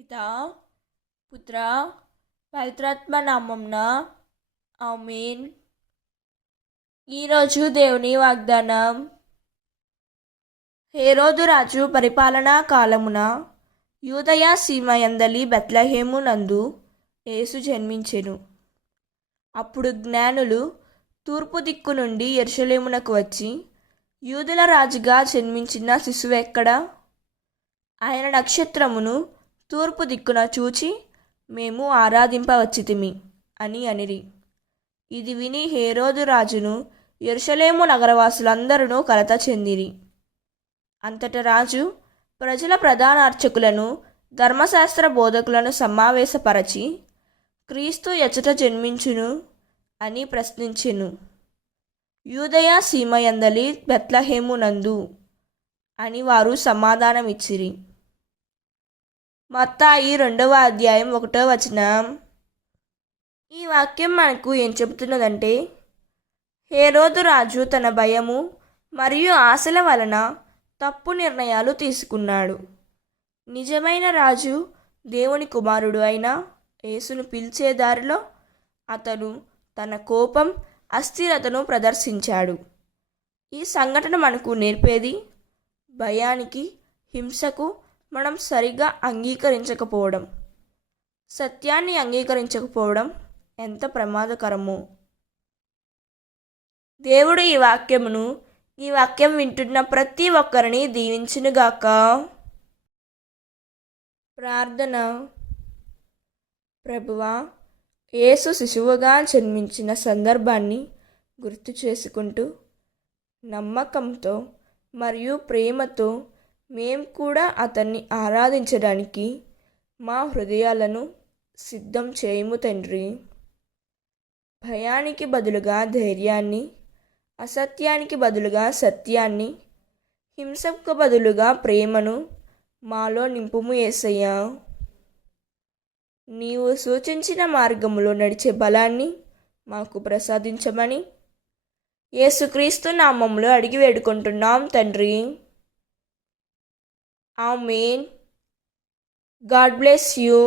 పితా పుత్ర పవిత్రాత్మ నామంన ఆమేన్. ఈరోజు దేవుని వాగ్దానం. హేరోదు రాజు పరిపాలనా కాలమున యూదయ సీమయందలి బెత్లెహేము నందు యేసు జన్మించెను. అప్పుడు జ్ఞానులు తూర్పు దిక్కు నుండి యెరూషలేమునకు వచ్చి, యూదుల రాజుగా జన్మించిన శిశువెక్కడా? ఆయన నక్షత్రమును తూర్పు దిక్కున చూచి మేము ఆరాధింపవచ్చితిమి అని అనిరి. ఇది విని హేరోదు రాజును యెరూషలేము నగరవాసులందరూ కలత చెందిరి. అంతట రాజు ప్రజల ప్రధాన అర్చకులను ధర్మశాస్త్ర బోధకులను సమావేశపరచి, క్రీస్తు ఎచ్చట జన్మించును అని ప్రశ్నించెను. యూదయ సీమయందలి బెత్లెహేము నందు అని వారు సమాధానమిచ్చిరి. మత్తాయి 2వ అధ్యాయం 1వ వచనం. ఈ వాక్యం మనకు ఏం చెబుతున్నదంటే, హేరోదు రాజు తన భయము మరియు ఆశల వలన తప్పు నిర్ణయాలు తీసుకున్నాడు. నిజమైన రాజు దేవుని కుమారుడు అయిన యేసును పిలిచే దారిలో అతను తన కోపం, అస్థిరతను ప్రదర్శించాడు. ఈ సంఘటన మనకు నేర్పేది భయానికి, హింసకు మనం సరిగా అంగీకరించకపోవడం, సత్యాన్ని అంగీకరించకపోవడం ఎంత ప్రమాదకరమో. దేవుడు ఈ వాక్యం వింటున్న ప్రతి ఒక్కరిని దీవించునుగాక. ప్రార్థన. ప్రభువా, యేసు శిశువుగా జన్మించిన సందర్భాన్ని గుర్తు చేసుకుంటూ నమ్మకంతో మరియు ప్రేమతో మేం కూడా అతన్ని ఆరాధించడానికి మా హృదయాలను సిద్ధం చేయుము తండ్రి. భయానికి బదులుగా ధైర్యాన్ని, అసత్యానికి బదులుగా సత్యాన్ని, హింసకు బదులుగా ప్రేమను మాలో నింపుము యేసయ్యా. నీవు సూచించిన మార్గములో నడిచే బలాన్ని మాకు ప్రసాదించమని యేసుక్రీస్తు నామములో అడిగి వేడుకుంటున్నాం తండ్రి. ఆమేన్. God bless you.